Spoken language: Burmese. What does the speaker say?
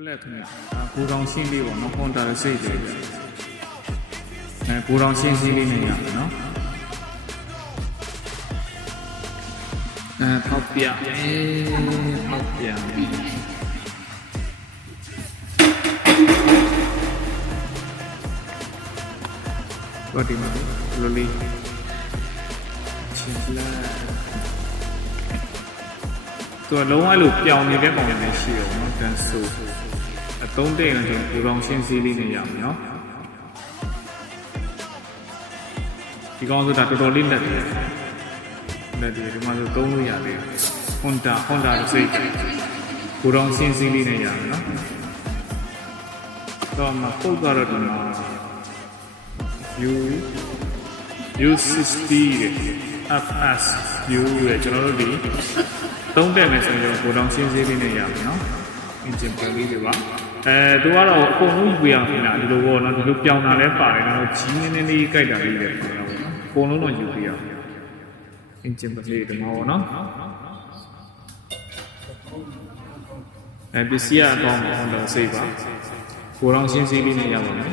Black နဲ့ကိုတောင်ရှင်းလေးပေါ့နော် Honda ရဲ့စိတ်တွေကိုတောင်ရှင်းစည်းလေးနဲ့ရမယ်နော်ဖောက်ပြဖောက်ပြဘာဒီမှာလိုလီချင်းလာသူကလုံးဝလို့ပြောင်းနေတဲ့ပုံစံမျိုးရှိတယ်နော်တန်ဆိုအသုံးတဲ့ရင်ဆိုကိုတောင်ရှင်းစည်းလေးနဲ့ရမယ်နော်ဒီကောင်ဆိုတာတော်တော်လေးလက်တယ်လက်တယ်ဒီမှာဆိုသုံးလို့ရတယ် Honda ရဲ့စိတ်ကိုတောင်ရှင်းစည်းလေးနဲ့ရမယ်နော်တော့မှပုတ်ကတော့ဒီမှာU60 တဲ့ FS U ရဲ့ကျွန်တော်တို့ဒီသုံးတက်မယ်ဆိုရင်ကိုတောင်ရှင်းစည်းလေးနဲ့ရမယ်နော်အင်ဂျင်ပေါ်လေးတွေပါသူကတော့အကုန်လုံးယူရအောင်လားဒီလိုပေါ့နော်ဒီလိုပြောင်းတာလည်းပါတယ်နော်ကြီးနည်းနည်းလေးကြိုက်တာလေးလည်းပေါ့နော်အကုန်လုံးတော့ယူပြရအောင်အင်ဂျင်ပေါ်လေးတွေမှာပေါ့နော်ပစ္စည်းအကောင်းပေါ့တော့စိတ်ပါကိုတောင်ရှင်းစည်းလေးနဲ့ရပါမယ်